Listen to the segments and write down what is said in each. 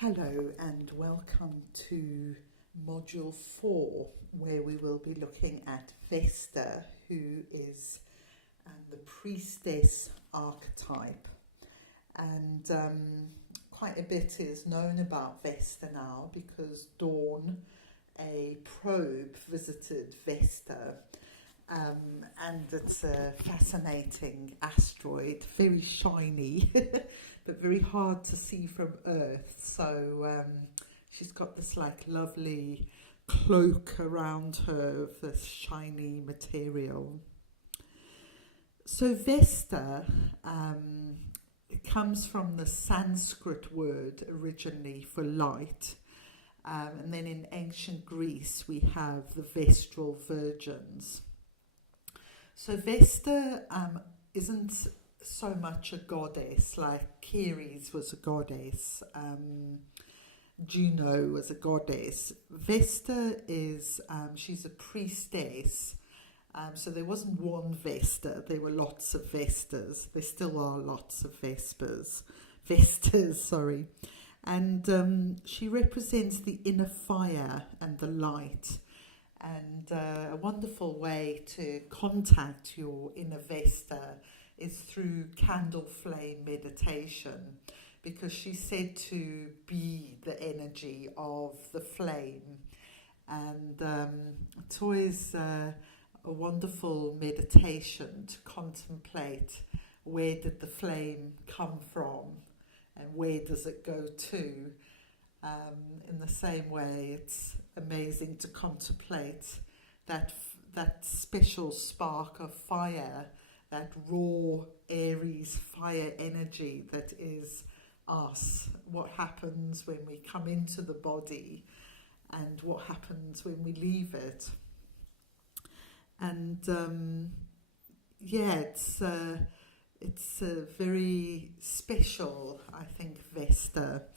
Hello and welcome to Module 4, where we will be looking at Vesta, who is the Priestess archetype. And quite a bit is known about Vesta now because Dawn, a probe, visited Vesta. And it's a fascinating asteroid, very shiny, but very hard to see from Earth. So she's got this lovely cloak around her of this shiny material. So Vesta, it comes from the Sanskrit word originally for light. And then in ancient Greece, we have the Vestral virgins. So Vesta isn't so much a goddess like Ceres was a goddess, Juno was a goddess. Vesta is, she's a priestess. So there wasn't one Vesta, there were lots of Vestas. There still are lots of Vestas, sorry. And she represents the inner fire and the light. And a wonderful way to contact your inner Vesta is through candle flame meditation, because she's said to be the energy of the flame. And it's always a wonderful meditation to contemplate where did the flame come from and where does it go to. In the same way, it's amazing to contemplate that special spark of fire, that raw Aries fire energy that is us. What happens when we come into the body and what happens when we leave it. And it's a very special, I think, Vesta.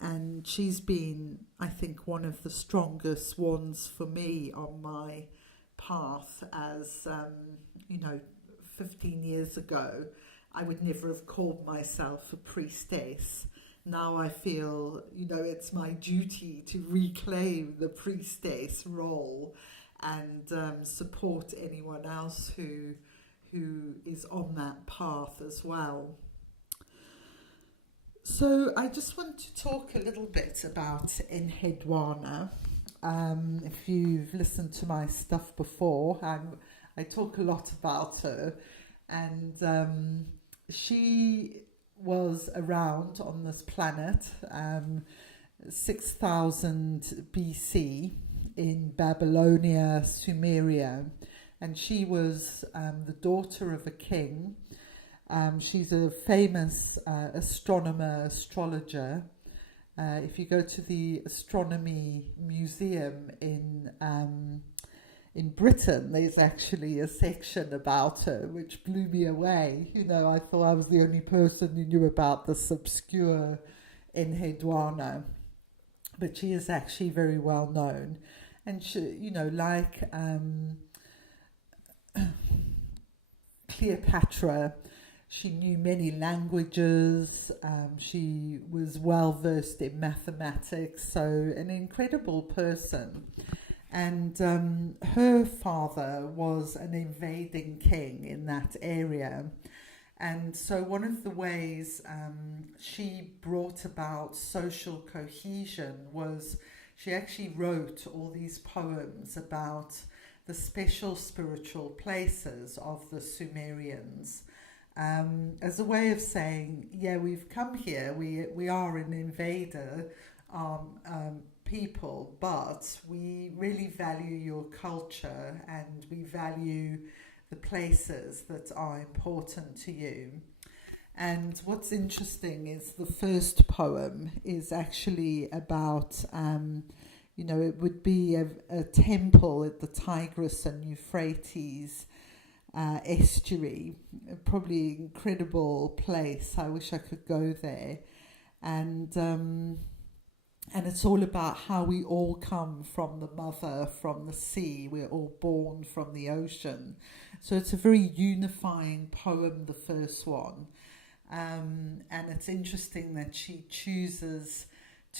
And she's been, I think, one of the strongest ones for me on my path as, 15 years ago, I would never have called myself a priestess. Now I feel, it's my duty to reclaim the priestess role and support anyone else who is on that path as well. So I just want to talk a little bit about Enhedhuanna. If you've listened to my stuff before, I talk a lot about her. And she was around on this planet 6,000 BC in Babylonia, Sumeria. And she was the daughter of a king. She's a famous astronomer, astrologer. If you go to the Astronomy Museum in Britain, there's actually a section about her, which blew me away. I thought I was the only person who knew about this obscure Enhedhuanna. But she is actually very well known. And she, Cleopatra, she knew many languages, she was well versed in mathematics, so an incredible person. And her father was an invading king in that area. And so one of the ways she brought about social cohesion was she actually wrote all these poems about the special spiritual places of the Sumerians. As a way of saying, we've come here, we are an invader people, but we really value your culture and we value the places that are important to you. And what's interesting is the first poem is actually about, it would be a temple at the Tigris and Euphrates estuary, probably incredible place. I wish I could go there. And it's all about how we all come from the mother, from the sea. We're all born from the ocean. So it's a very unifying poem, the first one. And it's interesting that she chooses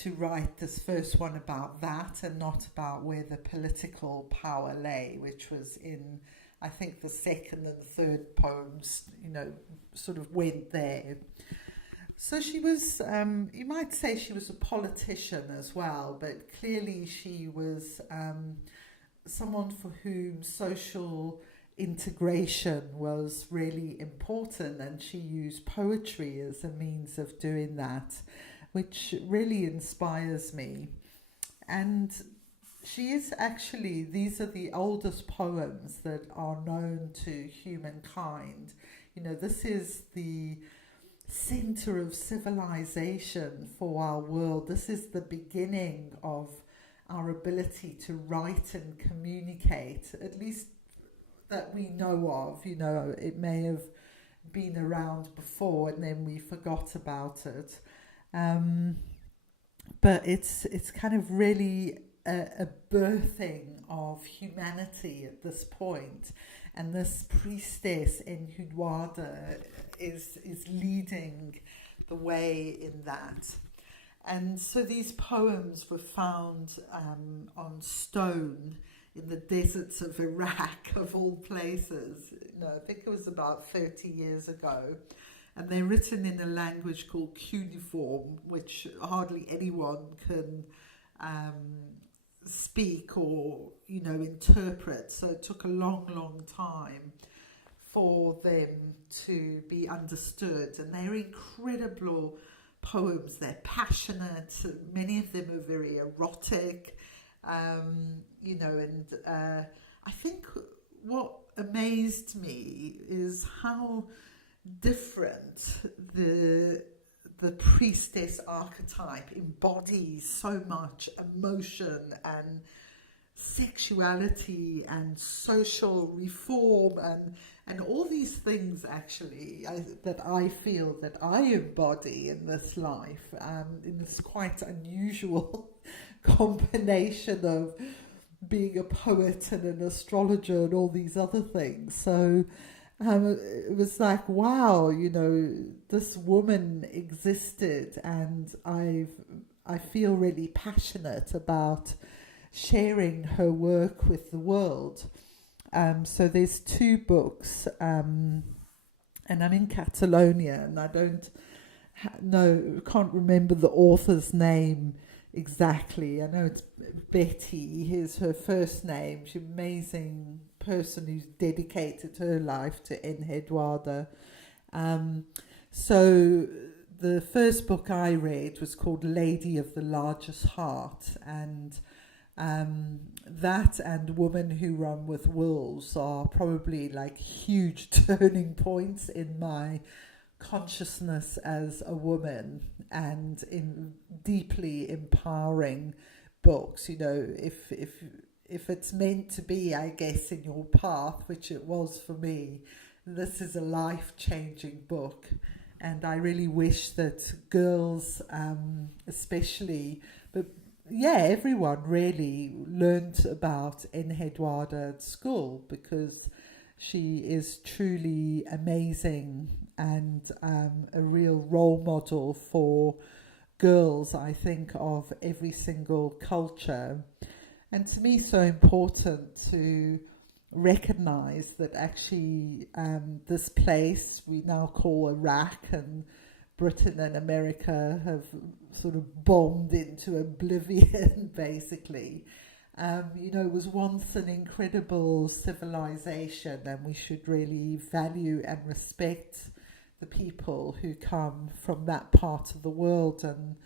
to write this first one about that and not about where the political power lay, which was in, I think, the second and third poems, sort of went there. So she was, you might say she was a politician as well, but clearly she was someone for whom social integration was really important, and she used poetry as a means of doing that, which really inspires me. And she is actually, these are the oldest poems that are known to humankind. This is the center of civilization for our world. This is the beginning of our ability to write and communicate, at least that we know of. It may have been around before and then we forgot about it. But it's kind of really a birthing of humanity at this point. And this priestess Enhedhuanna is leading the way in that. And so these poems were found on stone in the deserts of Iraq, of all places. I think it was about 30 years ago. And they're written in a language called cuneiform, which hardly anyone can speak or interpret. So it took a long time for them to be understood, and they're incredible poems. They're passionate, many of them are very erotic, and I think what amazed me is how different the priestess archetype embodies so much emotion and sexuality and social reform and all these things actually that I feel that I embody in this life, in this quite unusual combination of being a poet and an astrologer and all these other things. So it was like, wow, this woman existed, and I feel really passionate about sharing her work with the world. So there's 2 books, and I'm in Catalonia, and I can't remember the author's name exactly. I know it's Betty, here's her first name. She's an amazing person who's dedicated her life to Enhedhuanna. So the first book I read was called Lady of the Largest Heart, and that and Women Who Run with Wolves are probably like huge turning points in my consciousness as a woman, and in deeply empowering books. If it's meant to be, I guess, in your path, which it was for me, this is a life-changing book. And I really wish that girls, especially, but everyone really learned about Enhedhuanna at school, because she is truly amazing and a real role model for girls, I think, of every single culture. And to me, so important to recognize that actually this place we now call Iraq, and Britain and America have sort of bombed into oblivion, basically. It was once an incredible civilization, and we should really value and respect the people who come from that part of the world, and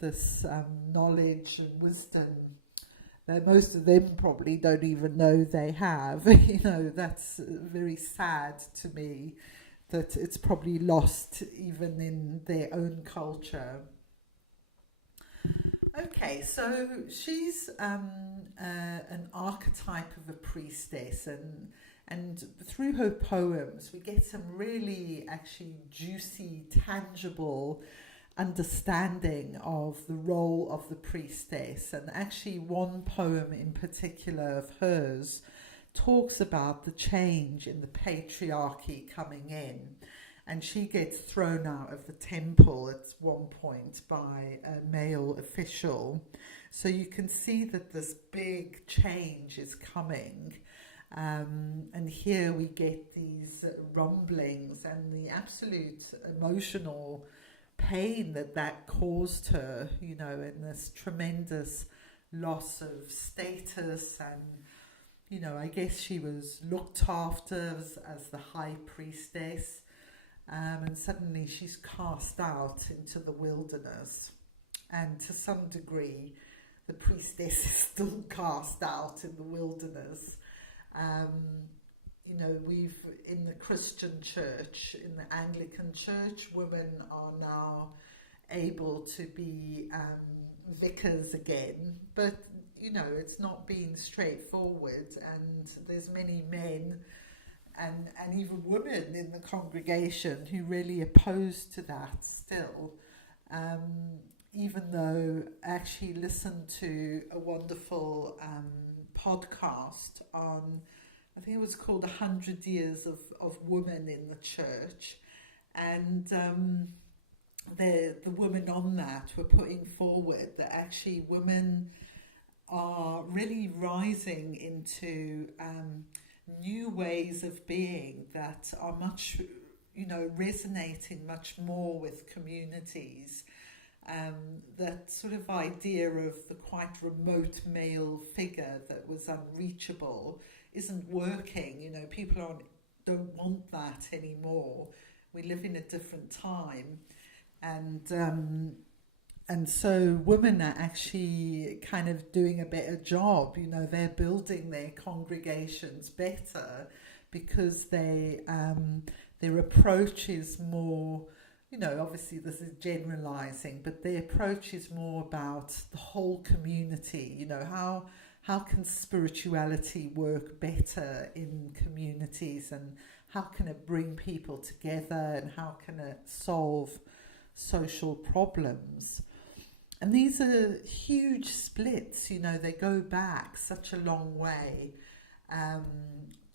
this knowledge and wisdom that most of them probably don't even know they have. That's very sad to me, that it's probably lost even in their own culture. Okay, so she's an archetype of a priestess, and through her poems we get some really actually juicy, tangible understanding of the role of the priestess. And actually one poem in particular of hers talks about the change in the patriarchy coming in, and she gets thrown out of the temple at one point by a male official. So you can see that this big change is coming. And here we get these rumblings and the absolute emotional pain that caused her, you know, and this tremendous loss of status. And, you know, I guess she was looked after as the high priestess, and suddenly she's cast out into the wilderness. And to some degree, the priestess is still cast out in the wilderness. You know, we've, in the Christian church, in the Anglican church, women are now able to be vicars again, but, you know, it's not been straightforward, and there's many men and even women in the congregation who really opposed to that still, even though I actually listened to a wonderful podcast on, I think it was called 100 Years of Women in the Church, and the women on that were putting forward that actually women are really rising into new ways of being that are much, you know, resonating much more with communities. That sort of idea of the quite remote male figure that was unreachable isn't working. You know, people don't want that anymore. We live in a different time, and so women are actually kind of doing a better job. You know, they're building their congregations better because their approach is more, you know, obviously this is generalizing, but the approach is more about the whole community. You know, how can spirituality work better in communities, and how can it bring people together, and how can it solve social problems? And these are huge splits, you know, they go back such a long way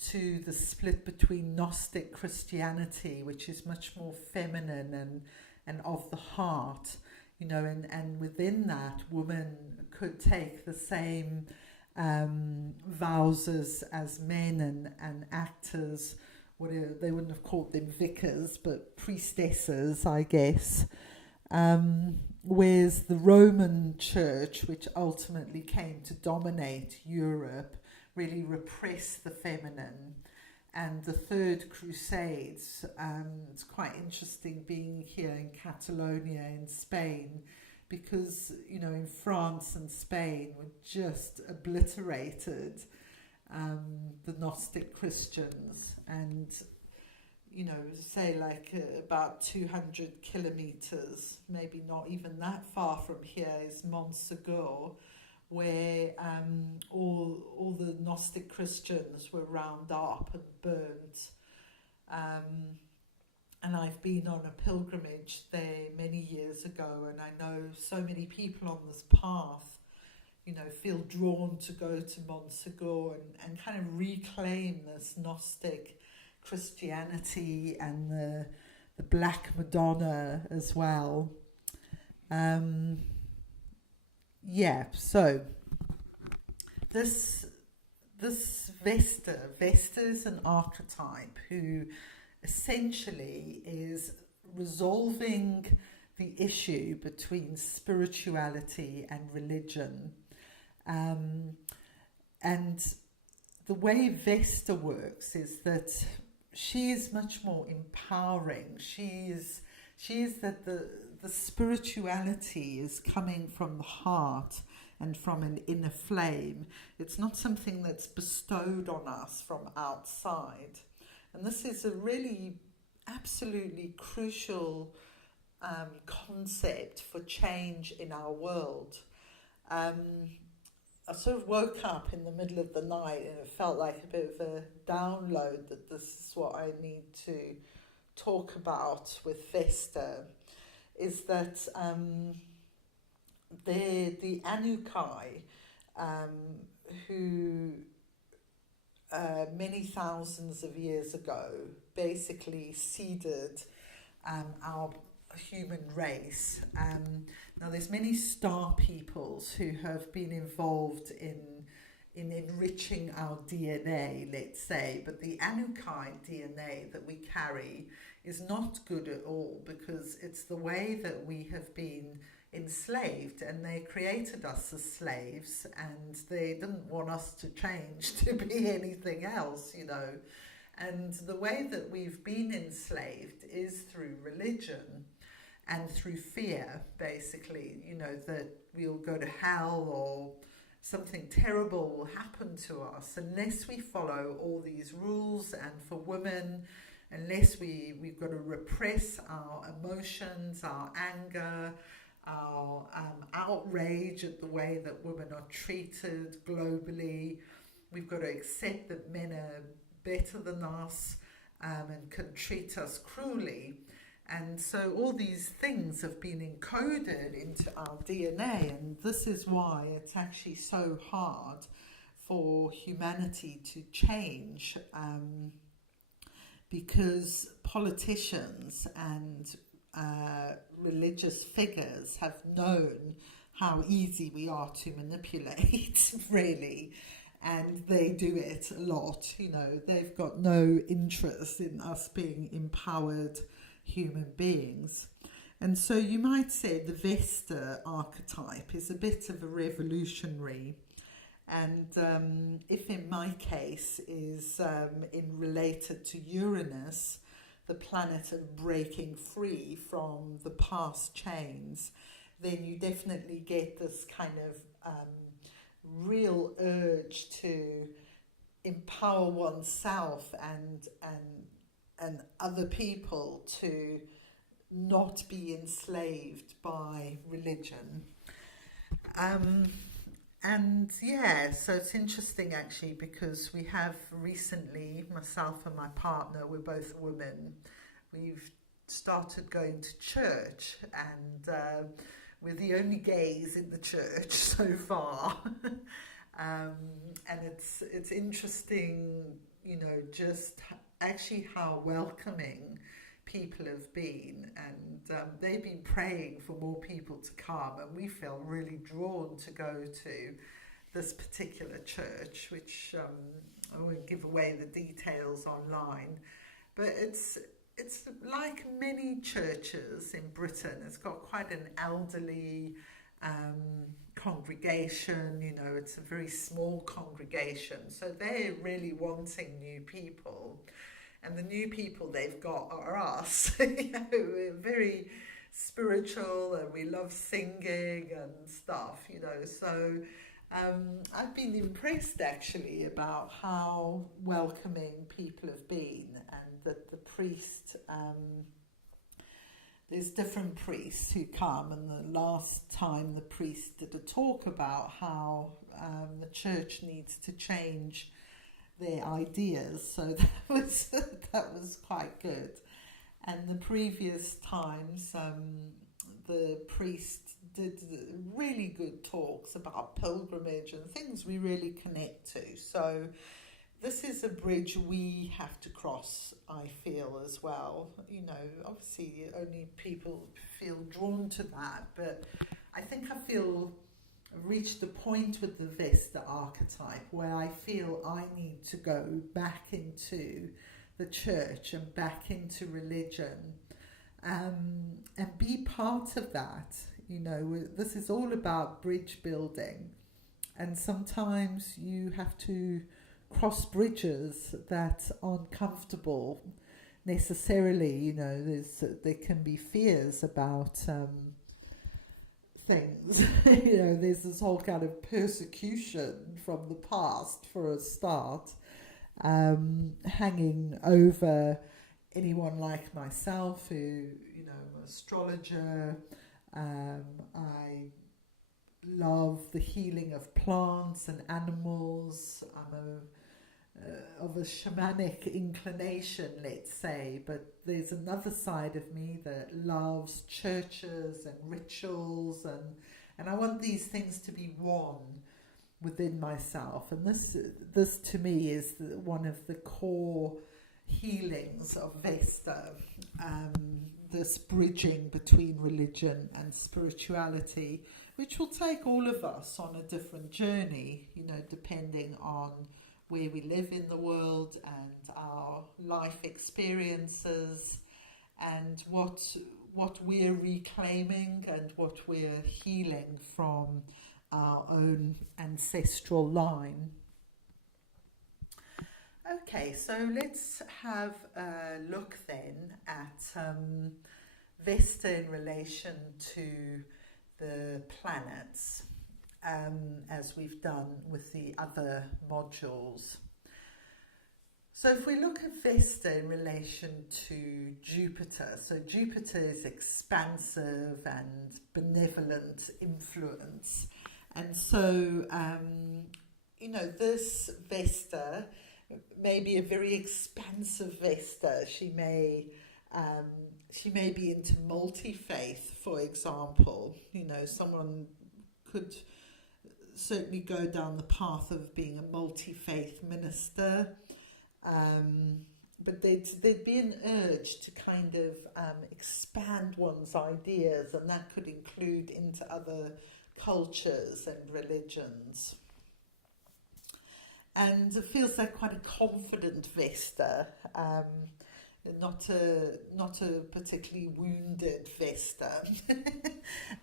to the split between Gnostic Christianity, which is much more feminine and of the heart, you know, and within that, women could take the same vows as men and act as, whatever, they wouldn't have called them vicars, but priestesses, I guess. Whereas the Roman Church, which ultimately came to dominate Europe, really repressed the feminine. And the Third Crusades, it's quite interesting being here in Catalonia in Spain, because, you know, in France and Spain were just obliterated the Gnostic Christians. And, you know, say like about 200 kilometers, maybe not even that far from here, is Montsegur, where all the Gnostic Christians were round up and burnt. And I've been on a pilgrimage there many years ago, and I know so many people on this path, you know, feel drawn to go to Montsegur and kind of reclaim this Gnostic Christianity and the Black Madonna as well. So this Vesta is an archetype who essentially is resolving the issue between spirituality and religion. And the way Vesta works is that she is much more empowering. She is that the spirituality is coming from the heart and from an inner flame. It's not something that's bestowed on us from outside. And this is a really absolutely crucial concept for change in our world. I sort of woke up in the middle of the night and it felt like a bit of a download that this is what I need to talk about with Vesta, is that the Anukai, who many thousands of years ago basically seeded our human race. Now there's many star peoples who have been involved in enriching our DNA, let's say, but the Anukkite DNA that we carry is not good at all, because it's the way that we have been enslaved, and they created us as slaves, and they didn't want us to change to be anything else, you know. And the way that we've been enslaved is through religion and through fear, basically, you know, that we'll go to hell or something terrible will happen to us unless we follow all these rules. And for women, unless we've got to repress our emotions, our anger, our outrage at the way that women are treated globally. We've got to accept that men are better than us and can treat us cruelly. And so all these things have been encoded into our DNA, and this is why it's actually so hard for humanity to change, because politicians and religious figures have known how easy we are to manipulate, really, and they do it a lot. You know, they've got no interest in us being empowered human beings. And so you might say the Vesta archetype is a bit of a revolutionary, and if in my case is in related to Uranus, the planet of breaking free from the past chains, then you definitely get this kind of real urge to empower oneself and other people to not be enslaved by religion. And yeah, so it's interesting actually, because we have recently, myself and my partner, we're both women, we've started going to church, and we're the only gays in the church so far. And it's interesting, you know, just actually how welcoming people have been, and they've been praying for more people to come, and we feel really drawn to go to this particular church, which I won't give away the details online, but it's like many churches in Britain. It's got quite an elderly congregation, you know, it's a very small congregation, so they're really wanting new people. And the new people they've got are us. You know, we're very spiritual and we love singing and stuff, you know. So I've been impressed actually about how welcoming people have been, and that the priest, there's different priests who come, and the last time the priest did a talk about how the church needs to change their ideas, so that was quite good. And the previous times, the priest did really good talks about pilgrimage and things we really connect to. So this is a bridge we have to cross, I feel, as well. You know, obviously only people feel drawn to that, but I think I feel reached a point with the Vesta archetype where I feel I need to go back into the church and back into religion, and be part of that. You know, this is all about bridge building, and sometimes you have to cross bridges that aren't comfortable necessarily. You know, there can be fears about things. You know, there's this whole kind of persecution from the past, for a start, hanging over anyone like myself who, you know, I'm an astrologer. I love the healing of plants and animals. I'm of a shamanic inclination, let's say, but there's another side of me that loves churches and rituals, and I want these things to be one within myself. And this to me is one of the core healings of Vesta, this bridging between religion and spirituality, which will take all of us on a different journey, depending on where we live in the world and our life experiences and what we're reclaiming and what we're healing from our own ancestral line. Okay, so let's have a look then at Vesta in relation to the planets, as we've done with the other modules. So if we look at Vesta in relation to Jupiter, so Jupiter is expansive and benevolent influence. And so, this Vesta may be a very expansive Vesta. She may be into multi-faith, for example. Someone could certainly go down the path of being a multi-faith minister. But there'd be an urge to kind of expand one's ideas, and that could include into other cultures and religions. And it feels like quite a confident Vesta, not a particularly wounded Vesta.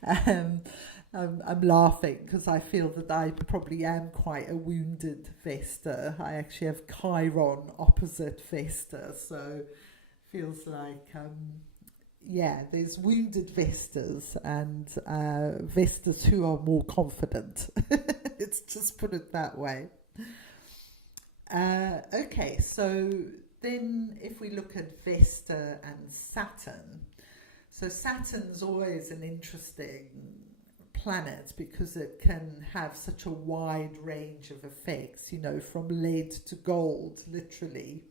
I'm laughing because I feel that I probably am quite a wounded Vesta. I actually have Chiron opposite Vesta, so feels like there's wounded Vestas and Vestas who are more confident. Let's just put it that way. Okay, so then if we look at Vesta and Saturn, so Saturn's always an interesting planet because it can have such a wide range of effects, from lead to gold, literally.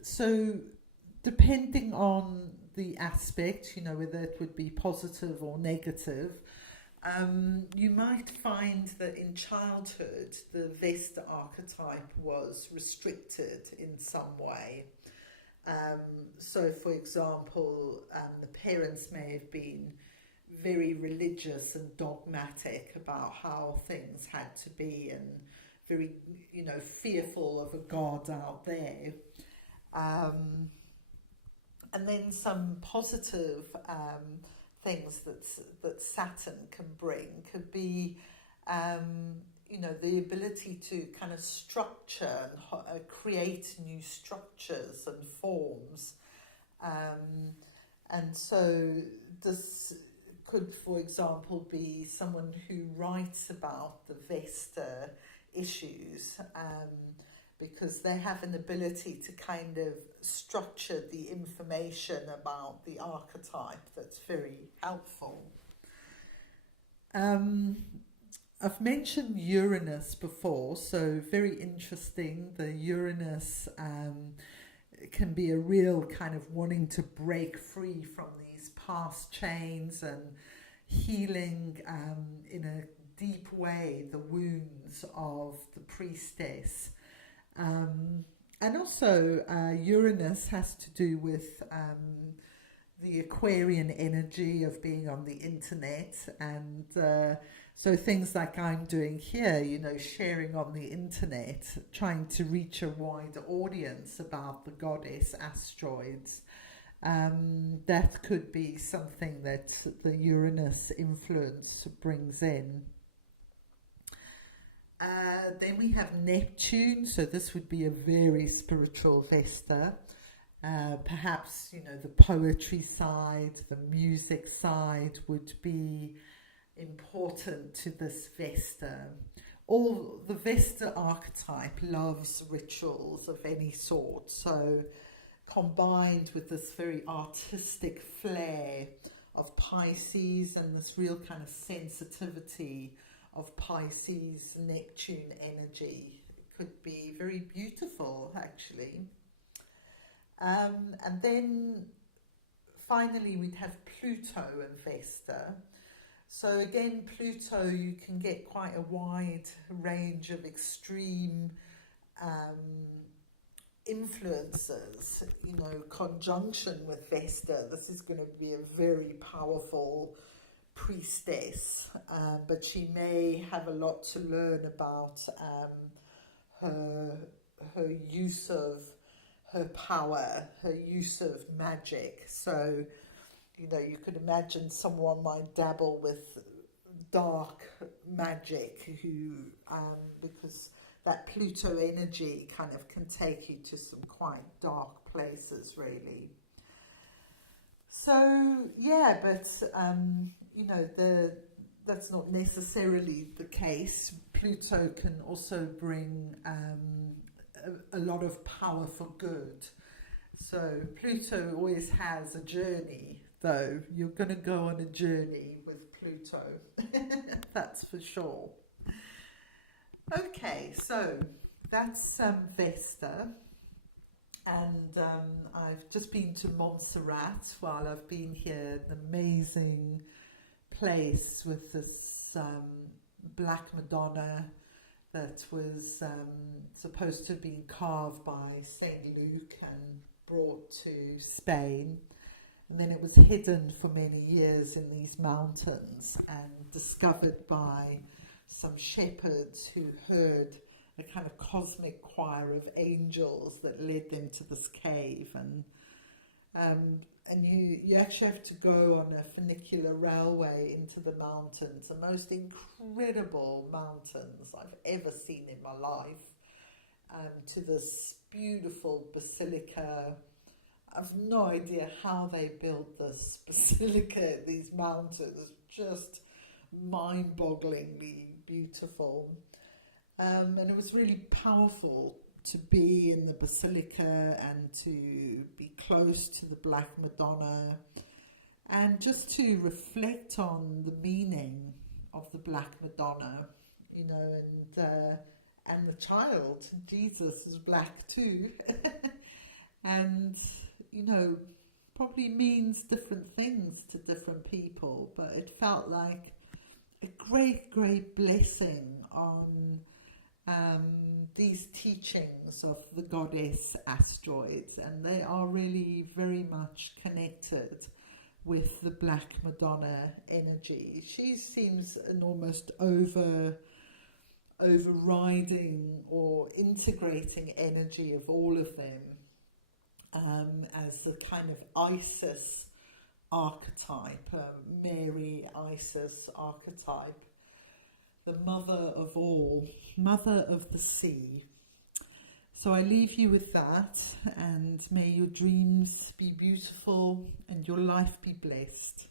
So depending on the aspect, whether it would be positive or negative, you might find that in childhood the Vesta archetype was restricted in some way. So, for example, the parents may have been very religious and dogmatic about how things had to be and very, fearful of a God out there. And then some positive things that Saturn can bring could be, the ability to kind of structure and create new structures and forms. And so this could, for example, be someone who writes about the Vesta issues, because they have an ability to kind of structure the information about the archetype that's very helpful. I've mentioned Uranus before, so very interesting. The Uranus can be a real kind of wanting to break free from these past chains and healing in a deep way the wounds of the priestess. And also Uranus has to do with the Aquarian energy of being on the internet, and so things like I'm doing here, sharing on the internet, trying to reach a wider audience about the goddess asteroids. That could be something that the Uranus influence brings in. Then we have Neptune, so this would be a very spiritual Vesta. Perhaps, the poetry side, the music side would be important to this Vesta. All the Vesta archetype loves rituals of any sort, so combined with this very artistic flair of Pisces and this real kind of sensitivity of Pisces, Neptune energy, it could be very beautiful, actually. And then finally we'd have Pluto and Vesta. So again, Pluto, you can get quite a wide range of extreme influences, conjunction with Vesta. This is going to be a very powerful priestess, but she may have a lot to learn about her use of her power, her use of magic. So, you could imagine someone might dabble with dark magic because that Pluto energy kind of can take you to some quite dark places, really. So, yeah, but, that's not necessarily the case. Pluto can also bring a lot of power for good. So Pluto always has a journey, though. You're going to go on a journey with Pluto. That's for sure. Okay, so that's Vesta. And I've just been to Montserrat while I've been here. An amazing place with this Black Madonna that was supposed to have been carved by Saint Luke and brought to Spain. And then it was hidden for many years in these mountains and discovered by some shepherds who heard a kind of cosmic choir of angels that led them to this cave. And you actually have to go on a funicular railway into the mountains, the most incredible mountains I've ever seen in my life, to this beautiful basilica. I've no idea how they built this basilica, these mountains, just mind-bogglingly beautiful. And it was really powerful to be in the basilica and to be close to the Black Madonna and just to reflect on the meaning of the Black Madonna, and the child, Jesus, is black too. And, probably means different things to different people, but it felt like a great, great blessing on these teachings of the goddess asteroids, and they are really very much connected with the Black Madonna energy. She seems an almost overriding or integrating energy of all of them, as the kind of Isis archetype, Mary Isis archetype, the mother of all, mother of the sea. So I leave you with that, and may your dreams be beautiful and your life be blessed.